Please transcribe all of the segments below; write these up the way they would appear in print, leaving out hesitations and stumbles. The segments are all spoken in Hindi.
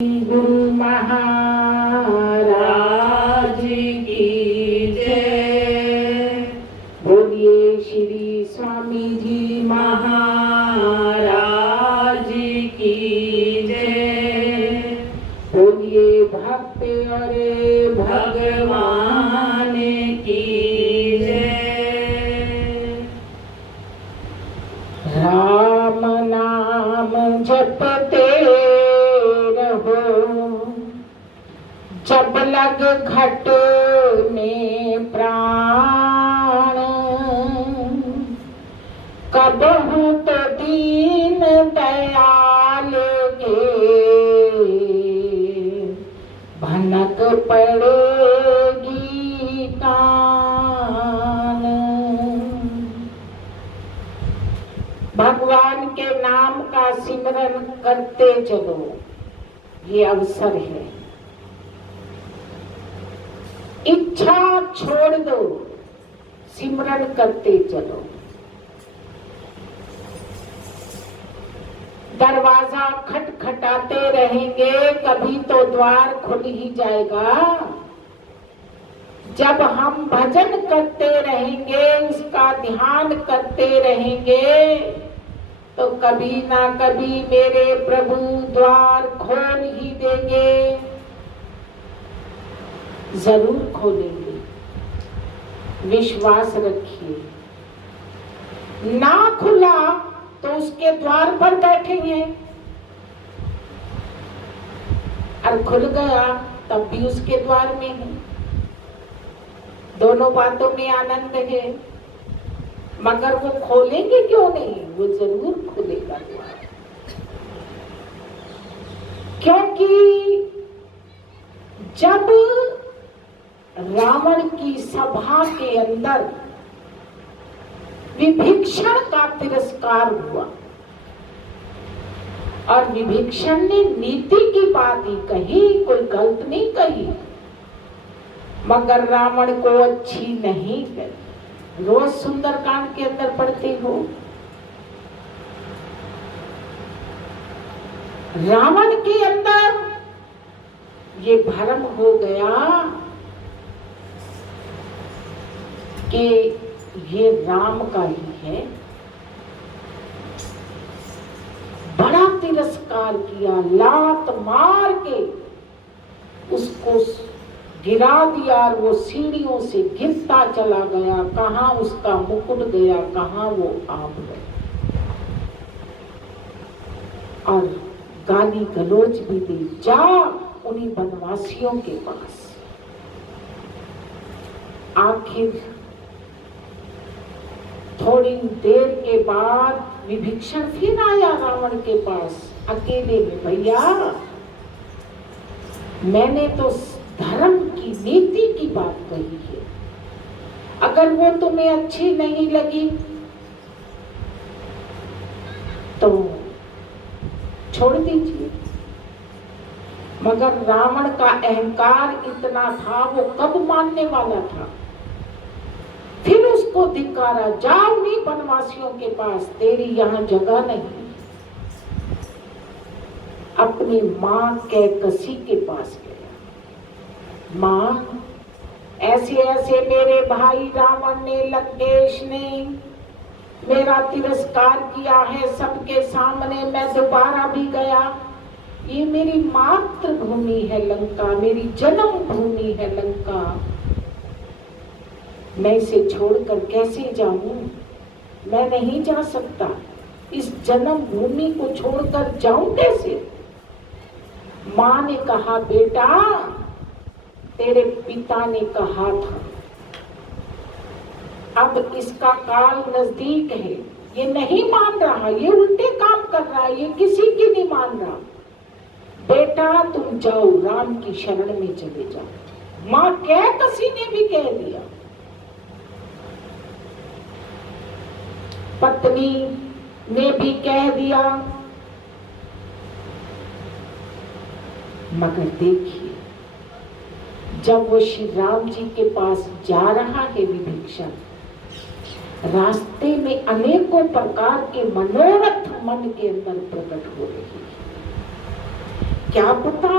गुरु महाराज की जय। बोलिए श्री स्वामी जी महाराज की जय। बोलिए भक्त और भगवान की जय। राम नाम जपते जब लग घट में प्राण, कबहू तो दीन दयाल के भनक पड़ेगी कान। भगवान के नाम का सिमरन करते चलो, ये अवसर है। इच्छा छोड़ दो, सिमरन करते चलो। दरवाजा खटखटाते रहेंगे, कभी तो द्वार खुल ही जाएगा। जब हम भजन करते रहेंगे, उसका ध्यान करते रहेंगे, तो कभी ना कभी मेरे प्रभु द्वार खोल ही देंगे, जरूर खोलेंगे। विश्वास रखिए। ना खुला तो उसके द्वार पर बैठेंगे, और खुल गया तब भी उसके द्वार में है। दोनों बातों में आनंद है। मगर वो खोलेंगे क्यों नहीं? वो जरूर खुलेगा द्वार, क्योंकि जब रावण की सभा के अंदर विभीषण का तिरस्कार हुआ, और विभीषण ने नीति की बात ही कही, कोई गलत नहीं कही, मगर रावण को अच्छी नहीं लगी। रोज सुंदरकांड के अंदर पढ़ते हो, रावण के अंदर ये भ्रम हो गया कि ये राम का ही है। बड़ा तिरस्कार किया, लात मार के उसको गिरा दिया, और वो सीढ़ियों से गिरता चला गया। कहाँ उसका मुकुट गया, कहाँ वो आप गए, और गाली गलौज भी दी, जा उन्हीं वनवासियों के पास। आखिर थोड़ी देर के बाद विभीषण फिर आया रावण के पास अकेले में। भैया, मैंने तो धर्म की नीति की बात कही है, अगर वो तुम्हें अच्छी नहीं लगी तो छोड़ दीजिए। मगर रावण का अहंकार इतना था, वो कब मानने वाला था। फिर उसको धिक्कारा, जाओ नहीं वनवासियों के पास, तेरी यहाँ जगह नहीं। अपनी माँ कैकसी के पास गया। माँ, ऐसे ऐसे मेरे भाई रावण ने, लंकेश ने मेरा तिरस्कार किया है सबके सामने, मैं दोबारा भी गया। ये मेरी मातृभूमि है लंका, मेरी जन्म भूमि है लंका, मैं इसे छोड़कर कैसे जाऊं? मैं नहीं जा सकता। इस जन्म भूमि को छोड़कर जाऊं कैसे? माँ ने कहा, बेटा, तेरे पिता ने कहा था, अब इसका काल नजदीक है, ये नहीं मान रहा, ये उल्टे काम कर रहा है, ये किसी की नहीं मान रहा। बेटा, तुम जाओ, राम की शरण में चले जाओ। माँ कैकसी ने भी कह दिया, पत्नी ने भी कह दिया। मगर देखिए, जब वो श्री राम जी के पास जा रहा है विभीषण, रास्ते में अनेकों प्रकार के मनोरथ मन के अंदर प्रकट हो रही है। क्या पता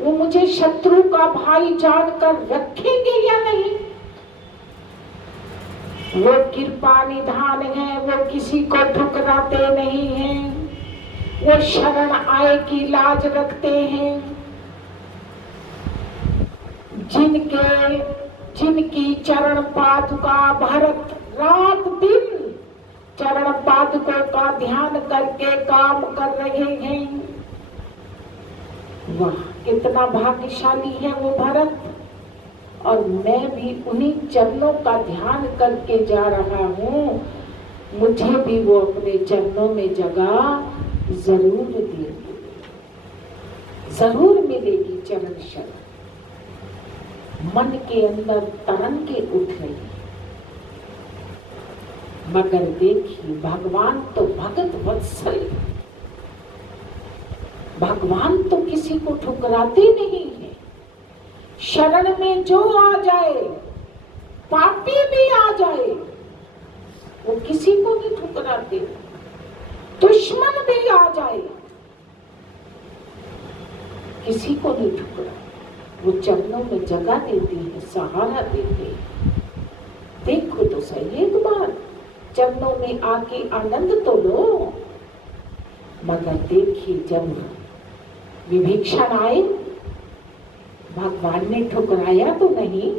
वो मुझे शत्रु का भाई जानकर रखेंगे या नहीं। वो कृपा निधान है, वो किसी को ठुकराते नहीं हैं, वो शरण आए की लाज रखते हैं। जिनकी चरण पादुका भरत रात दिन चरण पादुकों का ध्यान करके काम कर रहे हैं। वाह, कितना भाग्यशाली है वो भरत। और मैं भी उन्हीं चरणों का ध्यान करके जा रहा हूँ। मुझे भी वो अपने चरणों में जगह जरूर देंगे, जरूर मिलेगी चरण शरण। मन के अंदर तरंगे उठ रही, मगर देखिए भगवान तो भगत वत्सल, भगवान तो किसी को ठुकराते नहीं है। शरण में जो आ जाए, पापी भी आ जाए, वो किसी को नहीं ठुकराते। दुश्मन भी आ जाए, किसी को नहीं ठुकराते। वो चरणों में जगह देती है, सहारा देते हैं। देखो तो सही एक बार, चरणों में आके आनंद तो लो। मगर देखिए जब विभीषण आए, भगवान ने ठुकराया तो नहीं,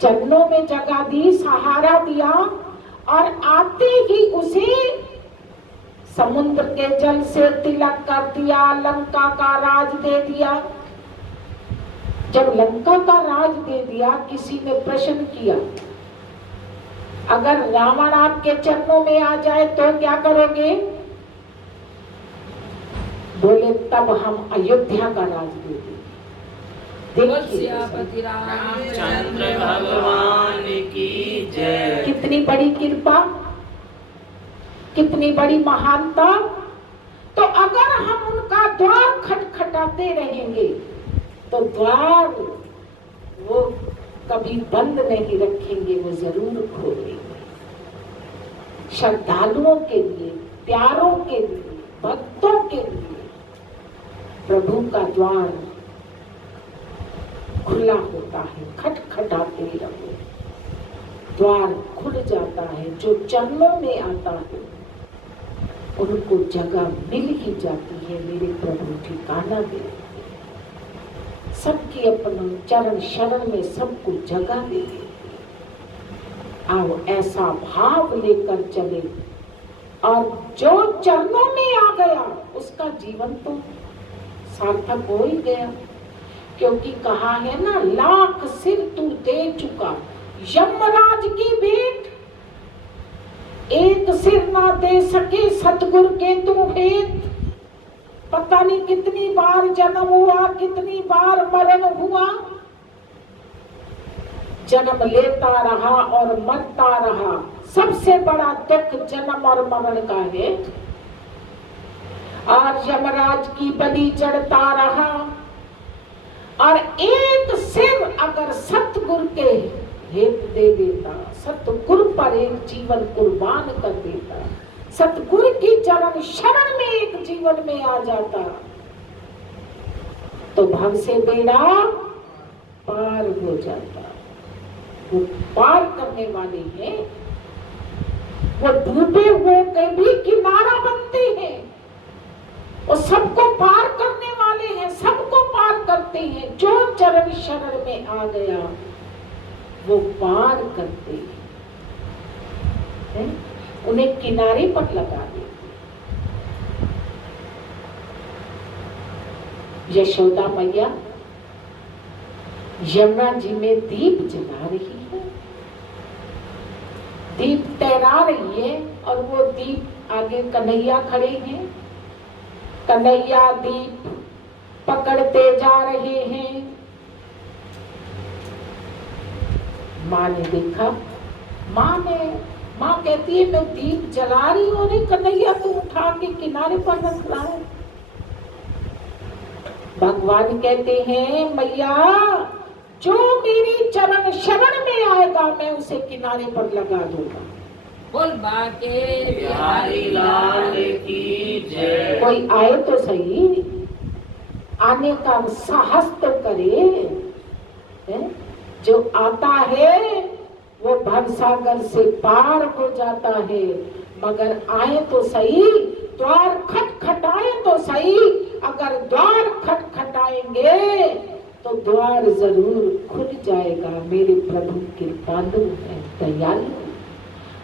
चरणों में जगह दी, सहारा दिया, और आते ही उसे समुद्र के जल से तिलक कर दिया, लंका का राज दे दिया। जब लंका का राज दे दिया, किसी ने प्रश्न किया, अगर रावण आपके चरणों में आ जाए तो क्या करोगे? बोले तब हम अयोध्या का राज दे देंगे। रामचंद्र भगवान की जय। कितनी बड़ी कृपा, कितनी बड़ी महानता। तो अगर हम उनका द्वार खटखटाते रहेंगे तो द्वार वो कभी बंद नहीं रखेंगे, वो जरूर खोलेंगे। श्रद्धालुओं के लिए, प्यारों के लिए, भक्तों के लिए प्रभु का द्वार खुला होता है। खटखटाते रहो, द्वार खुल जाता है। जो चरणों में आता है उनको जगह मिल ही जाती है। मेरे प्रभु ठिकाना दे, सबकी अपने चरण शरण में सबको जगह दे। आओ ऐसा भाव लेकर चले, और जो चरणों में आ गया उसका जीवन तो सार्थक हो ही गया। क्योंकि कहा है ना, लाख सिर तू दे चुका यमराज की भेंट, एक सिर ना दे सके सतगुरु के तू भेंट। पता नहीं कितनी बार जन्म हुआ, कितनी बार मरण हुआ, जन्म लेता रहा और मरता रहा। सबसे बड़ा दुख जन्म और मरण का है। आज यमराज की बलि चढ़ता रहा, और एक सिर अगर सतगुरु के हेत दे देता, सतगुरु पर एक जीवन कुर्बान कर देता, सतगुरु की चरण शरण में एक जीवन में आ जाता, तो भव से बेड़ा पार हो जाता। वो पार करने वाले हैं, वो डूबे हुए के भी किनारा बनते हैं। वो सबको पार करने वाले हैं, सबको पार करते हैं। जो चरण शरण में आ गया वो पार करते हैं, उन्हें किनारे पर लगा देते। यशोदा मैया यमुना जी में दीप जला रही है, दीप तैरा रही है, और वो दीप आगे कन्हैया खड़े हैं। कन्हैया दीप पकड़ते जा रहे हैं। माँ ने देखा, माँ कहती है मैं दीप जला रही हूँ, अरे कन्हैया तो उठा के किनारे पर रख रहा है। भगवान कहते हैं मैया, जो मेरी चरण शरण में आएगा मैं उसे किनारे पर लगा दूंगा। बोल बाके बिहारी लाल की जय। कोई आए तो सही। आने का साहस तो करे। है? जो आता है वो भवसागर से पार हो जाता है, मगर आए तो सही, द्वार खटखटाए तो सही। अगर द्वार खटखटाएंगे तो द्वार जरूर खुल जाएगा। मेरे प्रभु कृपालु है, दयालु,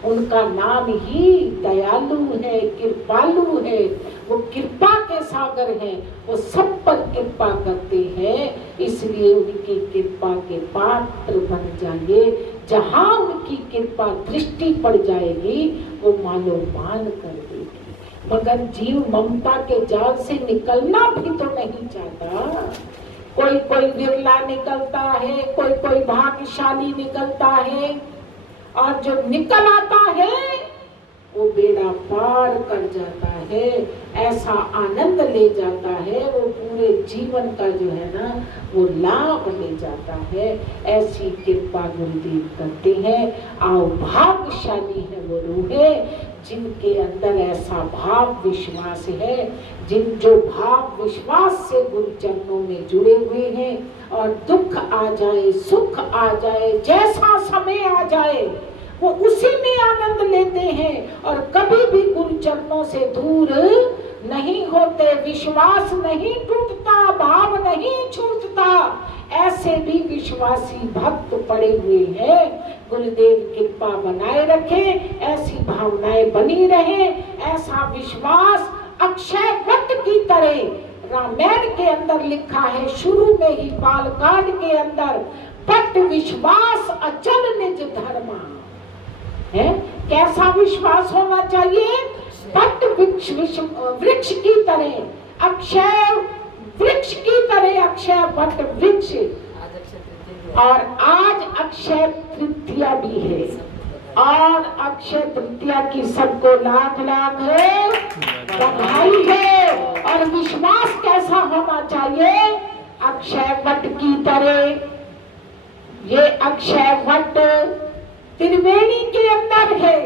उनका नाम ही दयालु है, कृपालु है। वो कृपा के सागर हैं, वो सब पर कृपा करते हैं, इसलिए उनकी कृपा के पात्र बन जाइए। जहाँ उनकी कृपा दृष्टि पड़ जाएगी वो मानो मान कर देगी। मगर जीव ममता के जाल से निकलना भी तो नहीं चाहता। कोई कोई विरला निकलता है, कोई कोई भाग्यशाली निकलता है, और जो निकल आता है वो बेड़ा पार कर जाता है, ऐसा आनंद ले जाता है, वो पूरे जीवन का जो है ना वो लाभ ले जाता है। ऐसी कृपा गुरुदेव करते हैं। आओ भाग्यशाली है वो रूहें जिनके अंदर ऐसा भाव विश्वास है, जो भाव विश्वास से गुरु चरणों में जुड़े हुए हैं, और दुख आ जाए सुख आ जाए जैसा समय आ जाए वो उसी में आनंद लेते हैं, और कभी भी गुरु चरणों से दूर नहीं होते। विश्वास नहीं टूटता, भाव नहीं छूटता। ऐसे भी विश्वासी भक्त पड़े हुए हैं। गुरुदेव कृपा बनाए रखे, ऐसी भावनाएं बनी रहे, ऐसा विश्वास अक्षय वट की तरह रामायण के अंदर लिखा है, शुरू में ही बालकांड के अंदर, बट विश्वास अचल निज धर्मा है। कैसा विश्वास होना चाहिए? बट वृक्ष की तरह, अक्षय वृक्ष की तरह, अक्षय बट वृक्ष। और आज अक्षय तृतीया भी है, और अक्षय तृतीया की सबको लाख लाख बधाई है। और विश्वास कैसा होना चाहिए? अक्षय वट की तरह। ये अक्षय वट त्रिवेणी के अंदर है,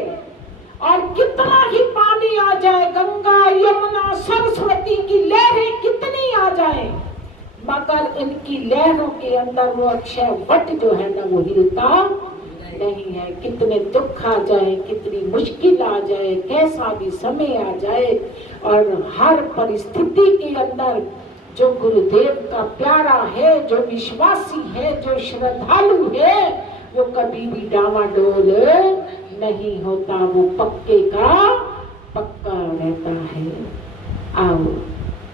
और कितना ही पानी आ जाए, गंगा यमुना सरस्वती की लहरें कितनी आ जाए, मगर इनकी लहरों के अंदर वो अक्षय वट जो है ना वो हिलता नहीं है। कितने दुख आ जाए, कितनी मुश्किल आ जाए, कैसा भी समय आ जाए, और हर परिस्थिति के अंदर जो गुरुदेव का प्यारा है, जो विश्वासी है, जो श्रद्धालु है, वो कभी भी डावाडोल नहीं होता, वो पक्के का पक्का रहता है। आओ